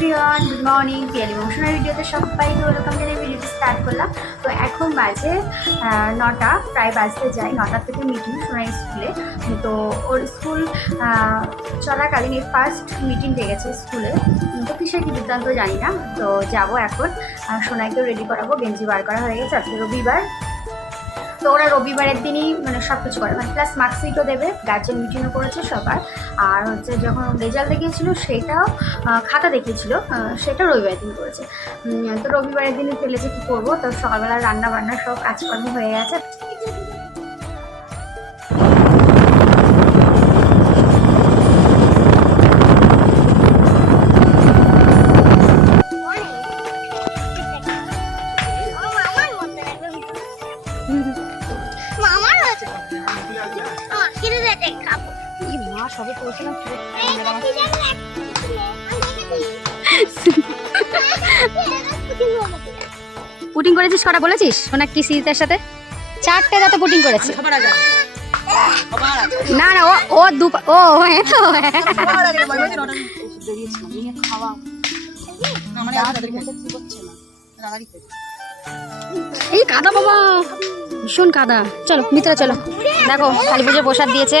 Everyone good morning Piyali মৌসুমের ভিডিওতে সবাইকে ওয়েলকাম জানিয়ে ভিডিওটি স্টার্ট করলাম। তো এখন বাজে নটা, প্রায় বাজতে যায়, নটা থেকে মিটিং সোনাই স্কুলে। তো ওর স্কুল চলাকালীন এই ফার্স্ট মিটিং গেছে স্কুলে। তো কিসের কি বৃত্তান্ত জানি না। তো যাব এখন সোনাইকেও রেডি করাবো, গেঞ্জি বার করা হয়ে গেছে। আজকে রবিবার। তো ওরা রবিবারের দিনই মানে সব কিছু করে। মানে প্লাস মার্কশিটও দেবে গার্জেন মিটিংও করেছে সবার। আর হচ্ছে যখন রেজাল্ট দেখিয়েছিল সেটাও খাতা দেখিয়েছিল সেটা রবিবারের দিন করেছে। তো রবিবারের দিনই ফেলেছে, কী করব? তো সকালবেলা রান্না বান্না সব কাজকর্ম হয়ে গেছে। সবে করেছিলাম পুটিং করেছিস কটা বলেছিস? সোনাক্ষী সিরিজের সাথে? চারটে দাঁতে পুটিং করেছে। না না ও ও দু ও হ্যাঁ তো মানে কি এই কাদা বাবা ভীষণ কাদা। চলো ভিতরে চলো। দেখো কালী পুজো প্রসাদ দিয়েছে।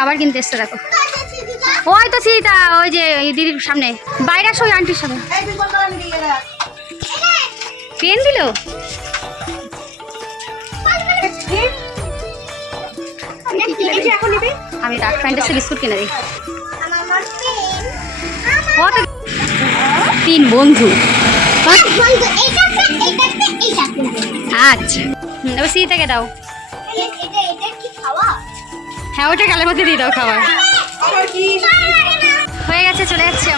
খাবার কিনতে এসছে, দেখো। ওই তো সীতা, ওই যে দিদির সামনে। বাইরে আসো ওই আন্টির সামনে। পেন দিল? আমি ডাক ফ্যান্টাসি বিস্কুট কিনে দিই। তিন বন্ধু। আচ্ছা। এবার দাও। হ্যাঁ ওটা গালের মধ্যে দিয়ে দাও খাবার। হয়ে গেছে চলে যাচ্ছি